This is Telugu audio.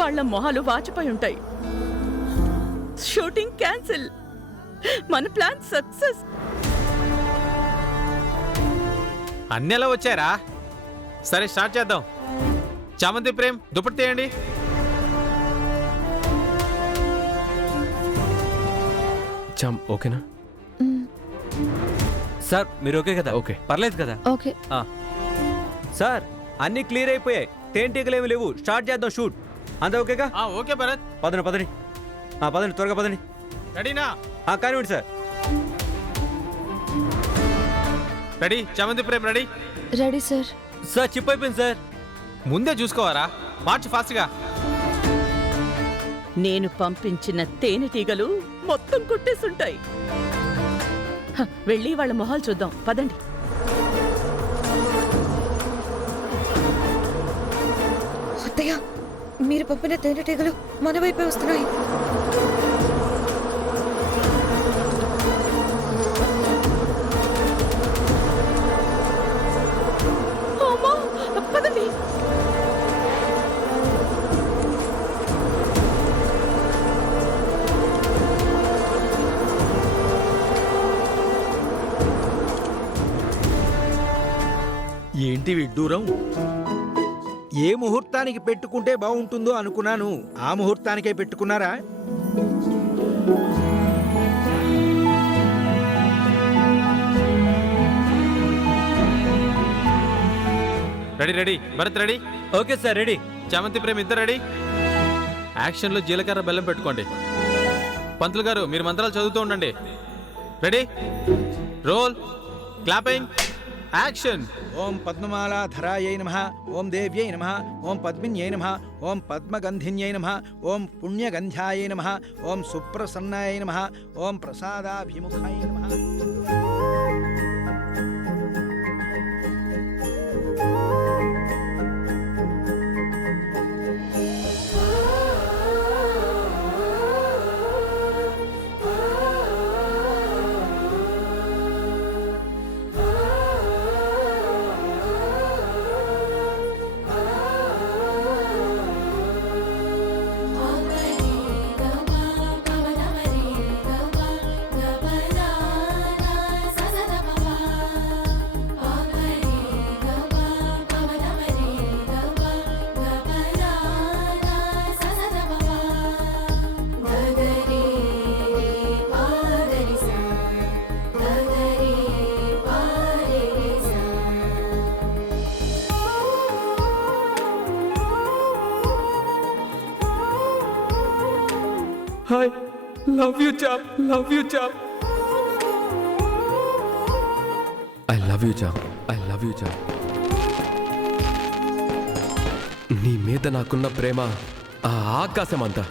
వాళ్ళ మొహాలు వాచిపోయి ఉంటాయి. షూటింగ్ క్యాన్సిల్, మన ప్లాన్ సక్సెస్. అన్నీ ఎలా వచ్చారా? సరే స్టార్ట్ చేద్దాం. చామంతి ప్రేమ్ దుప్పటి తీయండి. ఓకేనా సార్? మీరు ఓకే కదా? ఓకే. పర్లేదు కదా? ఓకే సార్ అన్నీ క్లియర్ అయిపోయాయి, తేనెటీగలేమి లేవు. స్టార్ట్ చేద్దాం షూట్. అంతా ఓకేగా? ఓకే భరత్. పదండి పదండి పదండి, త్వరగా పదండి. రెడీనా? కానివ్వండి సార్. రెడీ? చామంతి Prem ready? Ready sir. Sir chip అయిపోయింది సార్. ముందే చూసుకోవారా? మార్చ్ ఫాస్ట్గా. నేను పంపించిన తేనెటీగలు మొత్తం కుట్టేసుంటాయి. వెళ్ళి వాళ్ళ మొహాలు చూద్దాం, పదండి. అత్తయ్య, మీరు పంపిన తేనెటీగలు మన వైపే వస్తున్నాయి. అమ్మా, పదండి. ఏంటి విడ్డూరం? ఏ ముహూర్తానికి పెట్టుకుంటే బాగుంటుందో అనుకున్నాను, ఆ ముహూర్తానికే పెట్టుకున్నారా? Ready ready Bharat ready? Okay sir ready. చామంతి ప్రేమ్ ఇద్దరు రెడీ? యాక్షన్లో జీలకర్ర బెల్లం పెట్టుకోండి. పంతులు గారు మీరు మంత్రాలు చదువుతూ ఉండండి. రెడీ? Roll, clapping, action. ఓం పద్మమాలాధరాయై నమః, ఓం దేవ్యై నమః, ఓం పద్మిన్యై నమః, ఓం పద్మగంధిన్యై నమః, ఓం పుణ్యగంధ్యాయై నమః, ఓం సుప్రసన్నాయై నమః, ఓం ప్రసాదాభిముఖాయ నమః. Hi, love you chap, love you chap. I love you chap, I love you chap. నీ మీద నాకున్న ప్రేమ ఆ ఆకాశం అంతా.